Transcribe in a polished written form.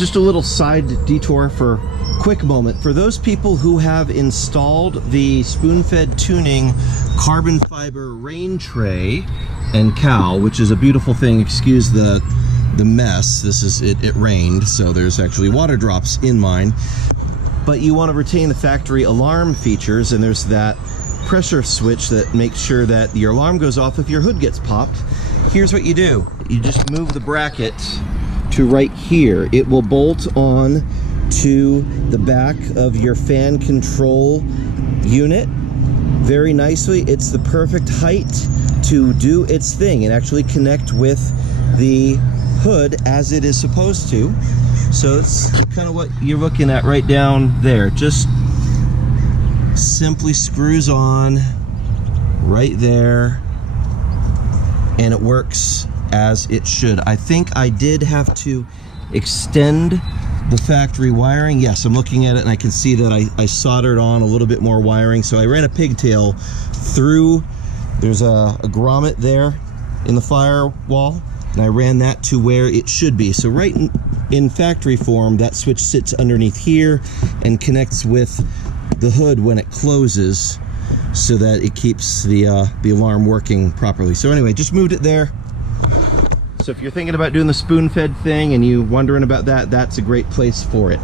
just a little side detour for quick moment. For those people who have installed the Spoonfed Tuning carbon fiber rain tray and cowl, which is a beautiful thing, excuse the mess, this is it rained, so there's actually water drops in mine, but you want to retain the factory alarm features, and there's that pressure switch that makes sure that your alarm goes off if your hood gets popped. Here's what you do. You just move the bracket to right here. It will bolt on to the back of your fan control unit very nicely. It's the perfect height to do its thing and actually connect with the hood as it is supposed to. So it's kind of what you're looking at right down there. Just simply screws on right there, and it works as it should. I think I did have to extend the factory wiring. Yes, I'm looking at it and I can see that I soldered on a little bit more wiring. So I ran a pigtail through, there's a grommet there in the firewall, and I ran that to where it should be. So right in factory form, that switch sits underneath here and connects with the hood when it closes, so that it keeps the alarm working properly. So anyway, just moved it there. So if you're thinking about doing the spoon fed thing and you're wondering about that, that's a great place for it.